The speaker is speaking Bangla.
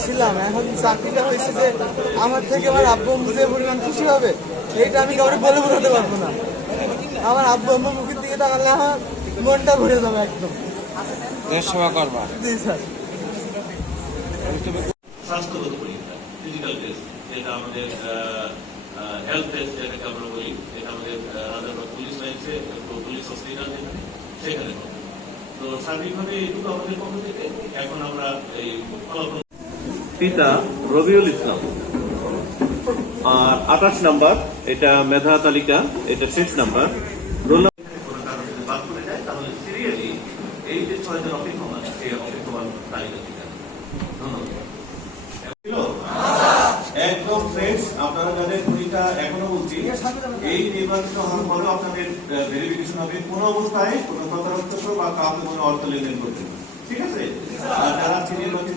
ছিলাম এখন চাকরিটা হয়েছে যে আমার থেকে আমার আব্বু আম্মু যে পরিমাণ খুশি হবে এইটা আমি কাউকে বলে বোঝাতে পারব না। আমার আব্বু আম্মু মুখের দিকে তাকালে আমার মনটা ঘুরে যাবে একদম। সেবা করবা। জি স্যার। স্বাস্থ্যগত পরীক্ষা ফিজিক্যাল টেস্ট যেটা আমাদের হেলথ টেস্ট যেটাকে আমরা বলি এটা আমাদের পুলিশ লাইনসে পুলিশ হসপিটাল যেখানে সেখানে তো সার্বিকভাবে এইটুকু আমাদের পক্ষ থেকে এখন আমরা এই পিতা রবিউল ইসলাম। আর আঠাশ নাম্বার, এটা মেধা তালিকা, এটা শেষ নাম্বার। রোল একদম ফ্রেশ আপনারা যাদের এখনও বলছি এই নির্বাচিত হওয়ার পরেও আপনাদের ভেরিফিকেশন হবে। কোন অবস্থায় কোনো বা কাউকে কোনো অর্থ লেনদেন করতে ঠিক আছে? যারা নির্বাচিত